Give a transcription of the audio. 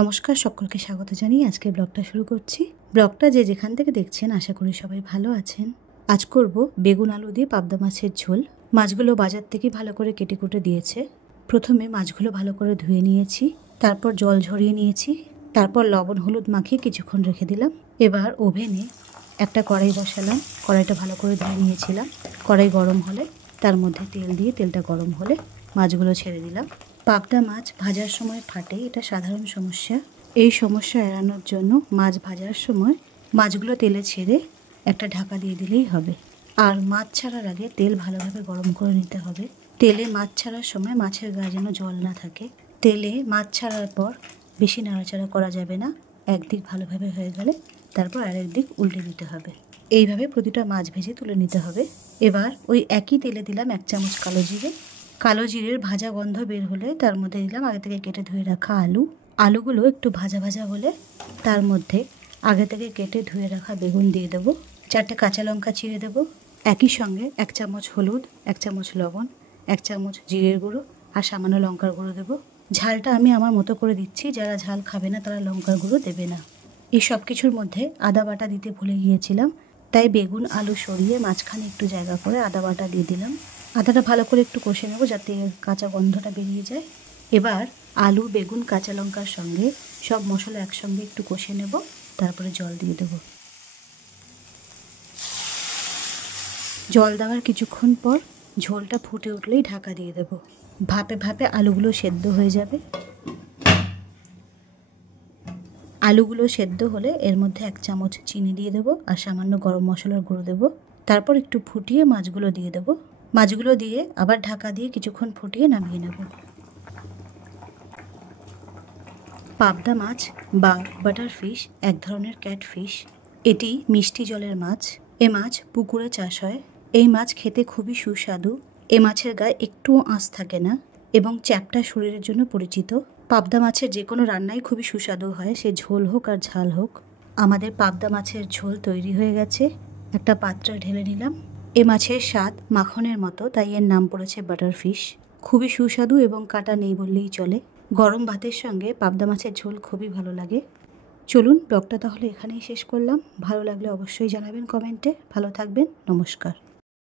নমস্কার, সকলকে স্বাগত জানিয়ে আজকের ব্লগটা শুরু করছি। ব্লগটা যে যেখান থেকে দেখছেন আশা করি সবাই ভালো আছেন। আজ করব বেগুন আলু দিয়ে পাবদা মাছের ঝোল। মাছগুলো বাজার থেকে ভালো করে কেটে কুটে দিয়েছে। প্রথমে মাছগুলো ভালো করে ধুয়ে নিয়েছি, তারপর জল ঝরিয়ে নিয়েছি, তারপর লবণ হলুদ মাখিয়ে কিছুক্ষণ রেখে দিলাম। এবার ওভেনে একটা কড়াই বসালাম, কড়াইটা ভালো করে ধুয়ে নিয়েছিলাম। কড়াই গরম হলে তার মধ্যে তেল দিয়ে তেলটা গরম হলে মাছগুলো ছেড়ে দিলাম। পাবদা মাছ ভাজার সময় ফাটে, এটা সাধারণ সমস্যা। এই সমস্যা এড়ানোর জন্য মাছ ভাজার সময় মাছগুলো তেলে ছেড়ে একটা ঢাকা দিয়ে দিলেই হবে। আর মাছ ছাড়ার আগে তেল ভালোভাবে গরম করে নিতে হবে। তেলে মাছ ছাড়ার সময় মাছের গায়ে যেন জল না থাকে। তেলে মাছ ছাড়ার পর বেশি নাড়াচাড়া করা যাবে না। একদিক ভালোভাবে হয়ে গেলে তারপর আরেক দিক উল্টে দিতে হবে। এইভাবে প্রতিটা মাছ ভেজে তুলে নিতে হবে। এবার ওই একই তেলে দিলাম 1 চামচ কালো জিরে। কালো জিরের ভাজা গন্ধ বের হলে তার মধ্যে দিলাম আগে থেকে কেটে ধুয়ে রাখা আলু। আলুগুলো একটু ভাজা ভাজা হলে তার মধ্যে আগে থেকে কেটে ধুয়ে রাখা বেগুন দিয়ে দেবো। 4টে কাঁচা লঙ্কা চিড়ে দেবো। একই সঙ্গে 1 চামচ হলুদ, 1 চামচ লবণ, 1 চামচ জিরের গুঁড়ো আর সামান্য লঙ্কার গুঁড়ো দেবো। ঝালটা আমি আমার মতো করে দিচ্ছি, যারা ঝাল খাবে না তারা লঙ্কার গুঁড়ো দেবে না। এই সব কিছুর মধ্যে আদা বাটা দিতে ভুলে গিয়েছিলাম, তাই বেগুন আলু সরিয়ে মাঝখানে একটু জায়গা করে আদা বাটা দিয়ে দিলাম। আদাটা ভালো করে একটু কষে নেব যাতে কাঁচা গন্ধটা বেরিয়ে যায়। এবার আলু, বেগুন, কাঁচা লঙ্কার সঙ্গে সব মশলা একসঙ্গে একটু কষে নেব, তারপরে জল দিয়ে দেব। জল দেওয়ার কিছুক্ষণ পর ঝোলটা ফুটে উঠলেই ঢাকা দিয়ে দেব। ভাপে ভাপে আলুগুলো সেদ্ধ হয়ে যাবে। আলুগুলো সেদ্ধ হলে এর মধ্যে 1 চামচ চিনি দিয়ে দেবো আর সামান্য গরম মশলার গুঁড়ো দেবো। তারপর একটু ফুটিয়ে মাছগুলো দিয়ে দেবো। মাছগুলো দিয়ে আবার ঢাকা দিয়ে কিছুক্ষণ ফুটিয়ে নামিয়ে নেব। পাবদা মাছ বা বাটার ফিশ এক ধরনের ক্যাটফিশ। এটি মিষ্টি জলের মাছ। এ মাছ পুকুরে চাষ হয়। এই মাছ খেতে খুবই সুস্বাদু। এ মাছের গায়ে একটুও আঁশ থাকে না এবং চ্যাপ্টা শরীরের জন্য পরিচিত। পাবদা মাছের যে কোনো রান্নাই খুবই সুস্বাদু হয়, সে ঝোল হোক আর ঝাল হোক। আমাদের পাবদা মাছের ঝোল তৈরি হয়ে গেছে। একটা পাত্রে ঢেলে নিলাম। এ মাছের স্বাদ মাখনের মতো, তাই এর নাম পড়েছে বাটার ফিশ। খুবই সুস্বাদু এবং কাঁটা নেই বললেই চলে। গরম ভাতের সঙ্গে পাবদা মাছের ঝোল খুবই ভালো লাগে। চলুন ব্লগটা তাহলে এখানেই শেষ করলাম। ভালো লাগলে অবশ্যই জানাবেন কমেন্টে। ভালো থাকবেন। নমস্কার।